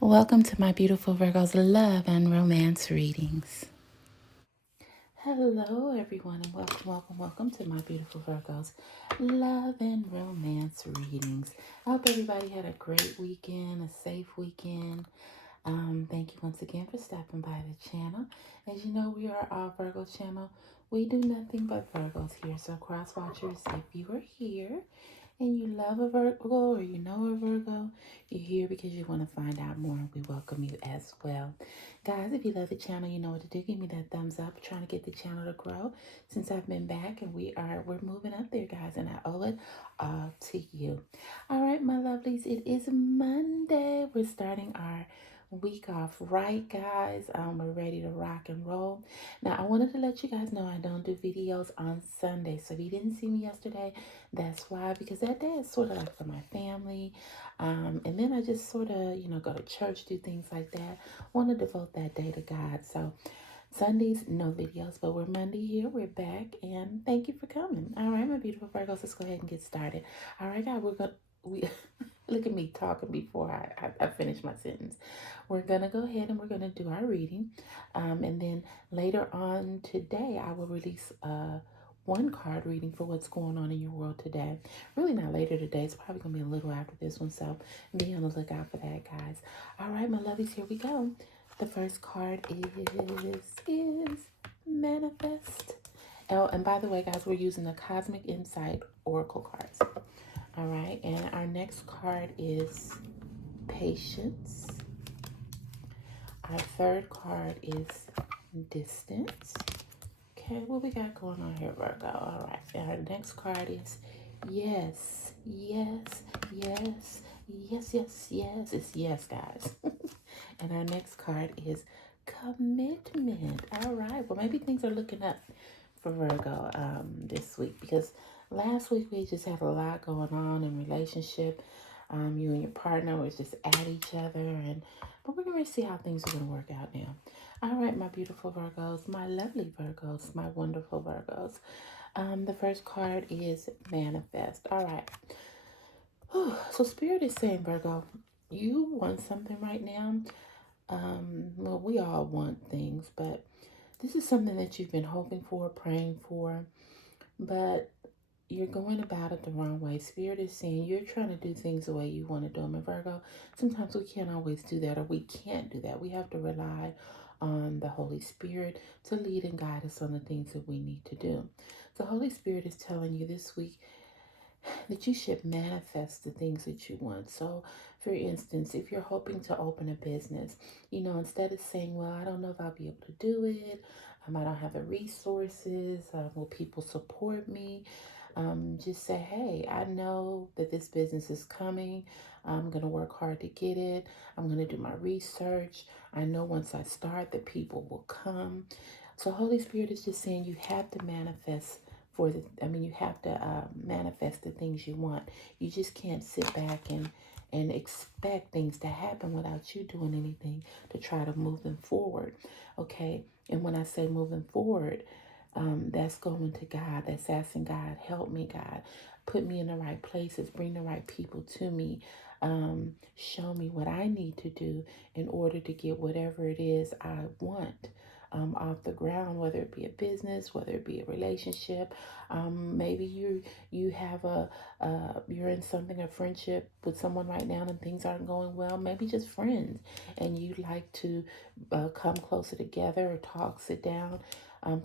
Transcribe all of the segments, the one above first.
Welcome to my beautiful Virgo's love and romance readings. Hello, everyone, and welcome to my beautiful Virgo's love and romance readings. I hope everybody had a great weekend, a safe weekend. Thank you once again for stopping by the channel. As you know, we are our Virgo channel. We do nothing but Virgos here. So, cross watchers, if you are here and you love a Virgo or you know a Virgo, you're here because you want to find out more, and we welcome you as well. Guys, if you love the channel, you know what to do. Give me that thumbs up. Trying to get the channel to grow since I've been back, and we're moving up there, guys, and I owe it all to you. All right, my lovelies, it is Monday. We're starting our week off right, guys. We're ready to rock and roll. Now, I wanted to let you guys know I don't do videos on Sunday. So if you didn't see me yesterday, that's why, because that day is sort of like for my family. And then I just sort of, go to church, do things like that. Want to devote that day to God. So Sundays, no videos, but we're Monday here. We're back, and thank you for coming. All right, my beautiful Virgos, let's go ahead and get started. All right, guys, we look at me talking before I finish my sentence. We're gonna go ahead and we're gonna do our reading, and then later on today I will release one card reading for what's going on in your world today. Really not later today. It's probably gonna be a little after this one, so be on the lookout for that, guys. All right, my lovies, here we go. The first card is Manifest. Oh, and by the way, guys, we're using the Cosmic Insight Oracle cards. All right, and our next card is Patience. Our third card is Distance. Okay, what we got going on here, Virgo? All right, and our next card is Yes, yes, yes, yes, yes, yes. It's yes, guys. And our next card is Commitment. All right, well, maybe things are looking up for Virgo this week, because last week we just had a lot going on in relationship. You and your partner was just at each other, but we're going to see how things are going to work out now. All right, my beautiful Virgos, my lovely Virgos, my wonderful Virgos. The first card is Manifest. All right. Whew. So Spirit is saying, Virgo, you want something right now. Well, we all want things, but this is something that you've been hoping for, praying for, but you're going about it the wrong way. Spirit is saying you're trying to do things the way you want to do them. And Virgo, sometimes we can't always do that, or we can't do that. We have to rely on the Holy Spirit to lead and guide us on the things that we need to do. The Holy Spirit is telling you this week that you should manifest the things that you want. So, for instance, if you're hoping to open a business, instead of saying, well, I don't know if I'll be able to do it, I don't have the resources, will people support me? Just say, hey, I know that this business is coming. I'm going to work hard to get it. I'm going to do my research. I know once I start, the people will come. So Holy Spirit is just saying you have to manifest you have to manifest the things you want. You just can't sit back and expect things to happen without you doing anything to try to move them forward. Okay. And when I say moving forward, that's going to God. That's asking God, help me, God. Put me in the right places. Bring the right people to me. Show me what I need to do in order to get whatever it is I want off the ground, whether it be a business, whether it be a relationship. Maybe you have you're in something, a friendship with someone right now, and things aren't going well. Maybe just friends, and you'd like to come closer together or talk, sit down,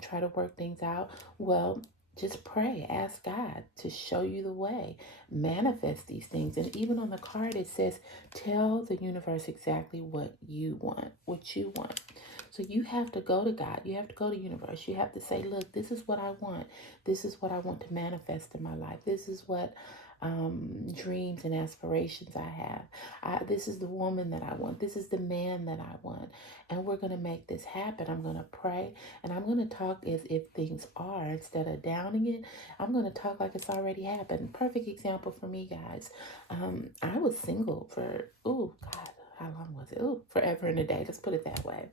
try to work things out. Well, just pray, ask God to show you the way, manifest these things. And even on the card, it says, tell the universe exactly what you want. So you have to go to God. You have to go to the universe. You have to say, look, this is what I want. This is what I want to manifest in my life. This is what dreams and aspirations I have. This is the woman that I want. This is the man that I want. And we're going to make this happen. I'm going to pray, and I'm going to talk as if things are. Instead of downing it, I'm going to talk like it's already happened. Perfect example for me, guys. I was single for, oh God, how long was it? Oh, forever and a day. Let's put it that way.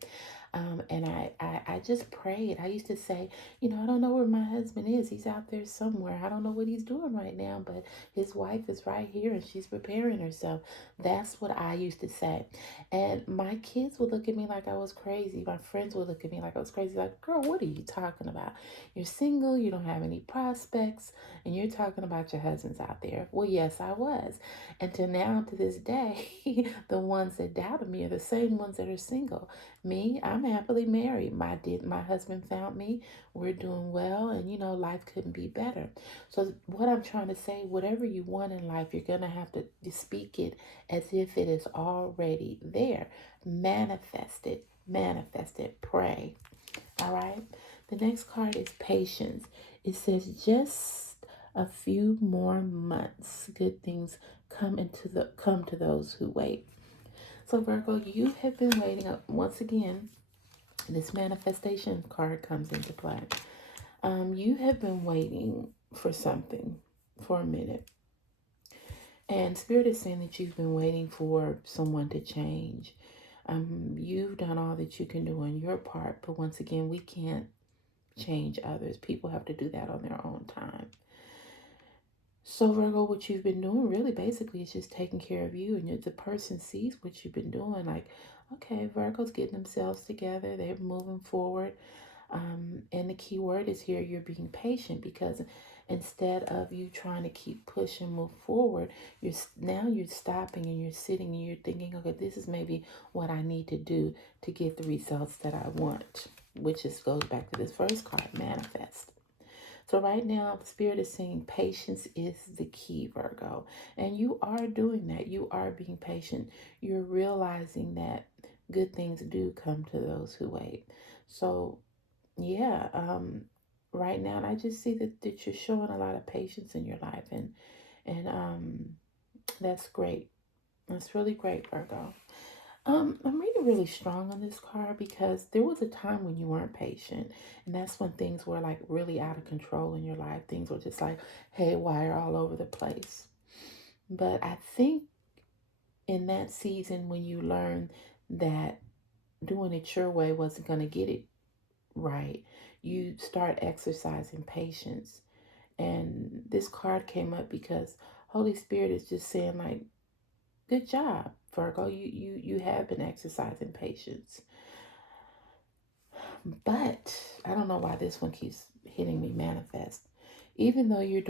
And I just prayed. I used to say, I don't know where my husband is. He's out there somewhere. I don't know what he's doing right now, but his wife is right here and she's preparing herself. That's what I used to say. And my kids would look at me like I was crazy. My friends would look at me like I was crazy. Like, girl, what are you talking about? You're single, you don't have any prospects, and you're talking about your husband's out there. Well, yes, I was. Until now, to this day, the ones that doubted me are the same ones that are single. Me, I'm happily married. My husband found me. We're doing well, and life couldn't be better. So what I'm trying to say, whatever you want in life, you're gonna have to speak it as if it is already there. Manifest it, pray. All right. The next card is patience. It says just a few more months, good things come to those who wait. So Virgo, you have been waiting. Once again, this manifestation card comes into play. You have been waiting for something for a minute. And Spirit is saying that you've been waiting for someone to change. You've done all that you can do on your part, but once again, we can't change others. People have to do that on their own time. So Virgo, what you've been doing really basically is just taking care of you, and the person sees what you've been doing. Like, okay, Virgo's getting themselves together. They're moving forward. And the key word is here, you're being patient, because instead of you trying to keep pushing, move forward, you're stopping and you're sitting and you're thinking, okay, this is maybe what I need to do to get the results that I want, which just goes back to this first card, manifest. So right now, the Spirit is saying patience is the key, Virgo. And you are doing that. You are being patient. You're realizing that good things do come to those who wait. So yeah, right now, I just see that you're showing a lot of patience in your life, and that's great. That's really great, Virgo. I'm reading really strong on this card because there was a time when you weren't patient, and that's when things were like really out of control in your life. Things were just like haywire all over the place. But I think in that season when you learned that doing it your way wasn't going to get it right, you start exercising patience. And this card came up because Holy Spirit is just saying, like, good job, Virgo. You have been exercising patience. But I don't know why this one keeps hitting me, manifest. Even though you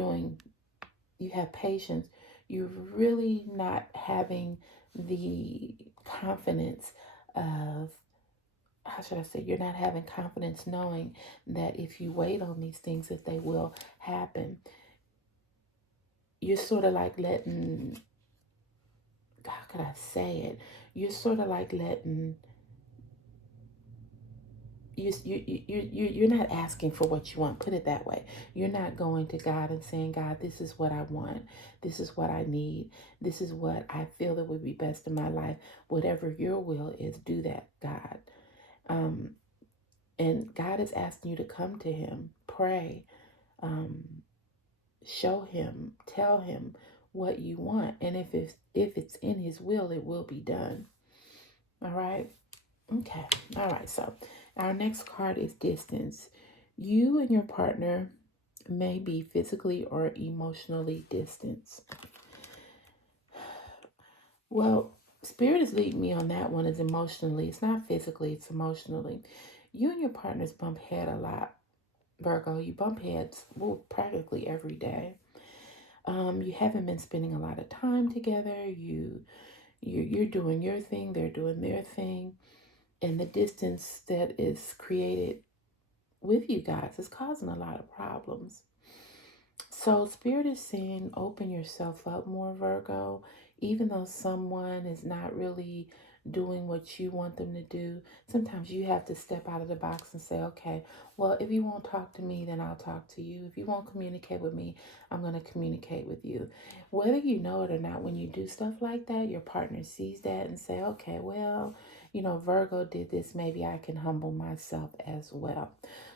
have patience, you're really not having the confidence of, how should I say, you're not having confidence knowing that if you wait on these things, that they will happen. You're sort of like letting, how could I say it? You're sort of like letting, you're not asking for what you want. Put it that way. You're not going to God and saying, God, this is what I want. This is what I need. This is what I feel that would be best in my life. Whatever your will is, do that, God. Um, and God is asking you to come to Him, pray, um, show Him, tell Him what you want. And if it's in His will, it will be done. All right. Okay. All right. So our next card is distance. You and your partner may be physically or emotionally distant. Well, Spirit is leading me on that one, is emotionally. It's not physically, it's emotionally. You and your partners bump head a lot, Virgo. You bump heads, well, practically every day. You haven't been spending a lot of time together. You're doing your thing, they're doing their thing, and the distance that is created with you guys is causing a lot of problems. So Spirit is saying open yourself up more, Virgo. Even though someone is not really doing what you want them to do, sometimes you have to step out of the box and say, okay, well, if you won't talk to me, then I'll talk to you. If you won't communicate with me, I'm going to communicate with you. Whether you know it or not, when you do stuff like that, your partner sees that and say, okay, well, Virgo did this, maybe I can humble myself as well.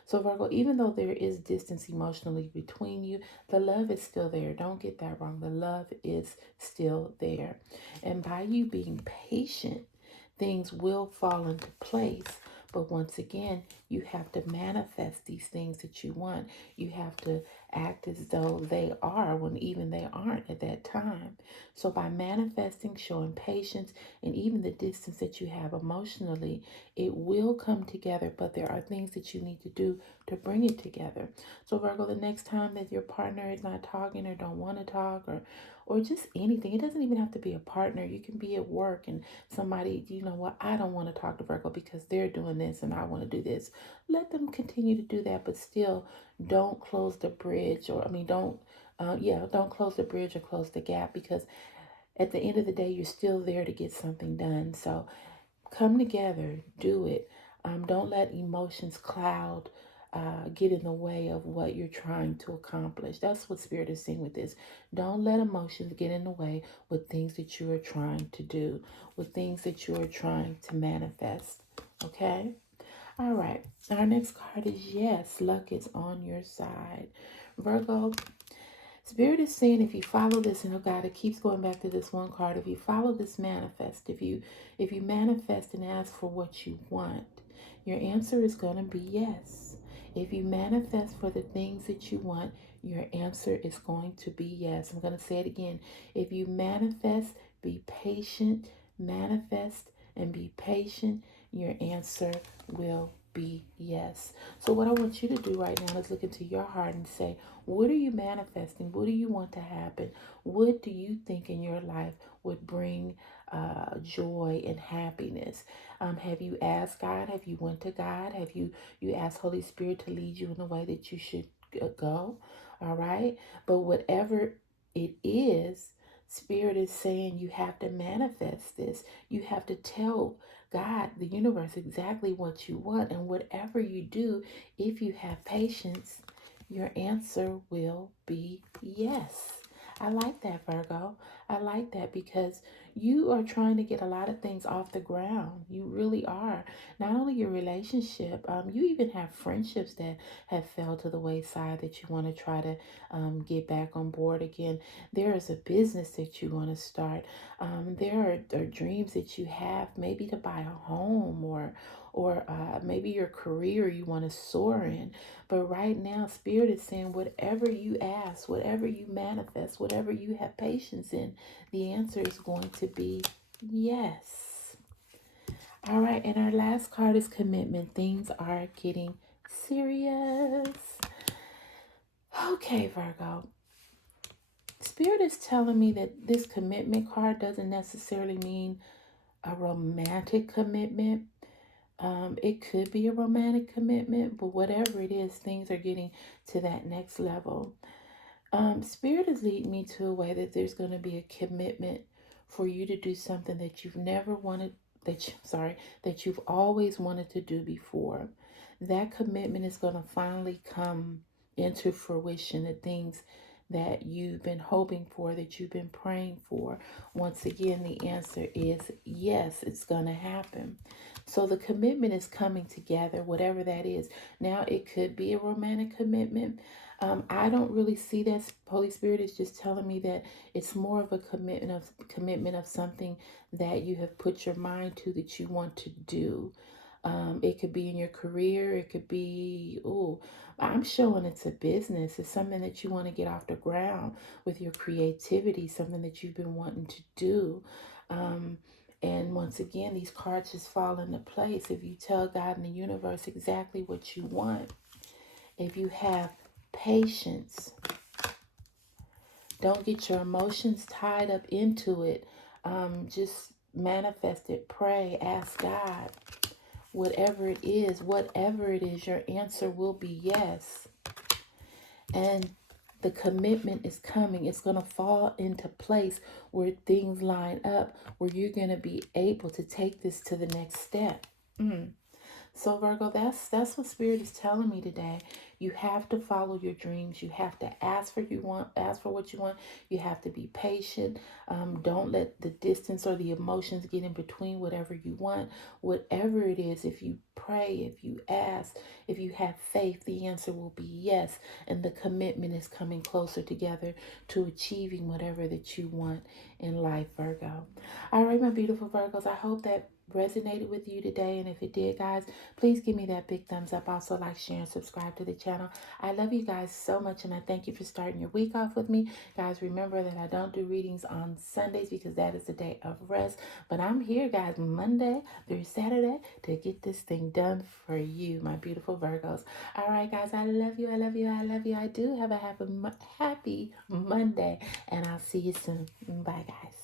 So Virgo, even though there is distance emotionally between you, the love is still there. Don't get that wrong. The love is still there. And by you being patient, things will fall into place. But once again, you have to manifest these things that you want. You have to act as though they are when even they aren't at that time. So by manifesting, showing patience, and even the distance that you have emotionally, it will come together. But there are things that you need to do to bring it together. So Virgo, the next time that your partner is not talking or don't want to talk, or just anything, it doesn't even have to be a partner. You can be at work and somebody, you know what, I don't want to talk to Virgo because they're doing this and I want to do this. Let them continue to do that, but still don't close the bridge, or I mean don't close the bridge or close the gap, because at the end of the day you're still there to get something done. So come together, do it. Don't let emotions cloud, get in the way of what you're trying to accomplish. That's what Spirit is saying with this. Don't let emotions get in the way with things that you are trying to do, with things that you are trying to manifest. Okay? All right. Our next card is yes, luck is on your side. Virgo, Spirit is saying if you follow this, and oh God, it keeps going back to this one card. If you follow this manifest, if you manifest and ask for what you want, your answer is going to be yes. If you manifest for the things that you want, your answer is going to be yes. I'm going to say it again. If you manifest, be patient, manifest and be patient, your answer will be yes. So what I want you to do right now is look into your heart and say, what are you manifesting? What do you want to happen? What do you think in your life would bring joy and happiness? Have you asked God? Have you went to God? Have you asked Holy Spirit to lead you in the way that you should go? All right. But whatever it is, Spirit is saying you have to manifest this. You have to tell God, the universe, exactly what you want. And whatever you do, if you have patience, your answer will be yes. I like that, Virgo. I like that because you are trying to get a lot of things off the ground. You really are. Not only your relationship, you even have friendships that have fell to the wayside that you want to try to get back on board again. There is a business that you want to start. There are dreams that you have, maybe to buy a home, or maybe your career you want to soar in. But right now, Spirit is saying whatever you ask, whatever you manifest, whatever you have patience in, the answer is going to be yes. All right, and our last card is commitment. Things are getting serious. Okay, Virgo. Spirit is telling me that this commitment card doesn't necessarily mean a romantic commitment. It could be a romantic commitment, but whatever it is, things are getting to that next level. Spirit is leading me to a way that there's going to be a commitment for you to do something that you've never wanted, that you've always wanted to do before. That commitment is going to finally come into fruition. The things that you've been hoping for, that you've been praying for. Once again, the answer is yes, it's going to happen. So the commitment is coming together, whatever that is. Now, it could be a romantic commitment. I don't really see that. Holy Spirit is just telling me that it's more of a commitment of something that you have put your mind to that you want to do. It could be in your career. It could be, I'm showing it's a business. It's something that you want to get off the ground with your creativity, something that you've been wanting to do. And once again, these cards just fall into place. If you tell God and the universe exactly what you want, if you have patience, don't get your emotions tied up into it. Just manifest it, pray, ask God. Whatever it is, your answer will be yes. And the commitment is coming. It's going to fall into place where things line up, where you're going to be able to take this to the next step. So Virgo, that's what Spirit is telling me today. You have to follow your dreams. You have to ask for what you want. You have to be patient. Don't let the distance or the emotions get in between whatever you want. Whatever it is, if you pray, if you ask, if you have faith, the answer will be yes. And the commitment is coming closer together to achieving whatever that you want in life, Virgo. All right, my beautiful Virgos, I hope that resonated with you today. And if it did, guys, please give me that big thumbs up. Also, like, share, and subscribe to the channel. I love you guys so much, and I thank you for starting your week off with me. Guys, remember that I don't do readings on Sundays because that is a day of rest. But I'm here, guys, Monday through Saturday to get this thing done for you, my beautiful Virgos. All right, guys, I love you. I love you. I love you. I do have a happy Monday, and I'll see you soon. Bye, guys.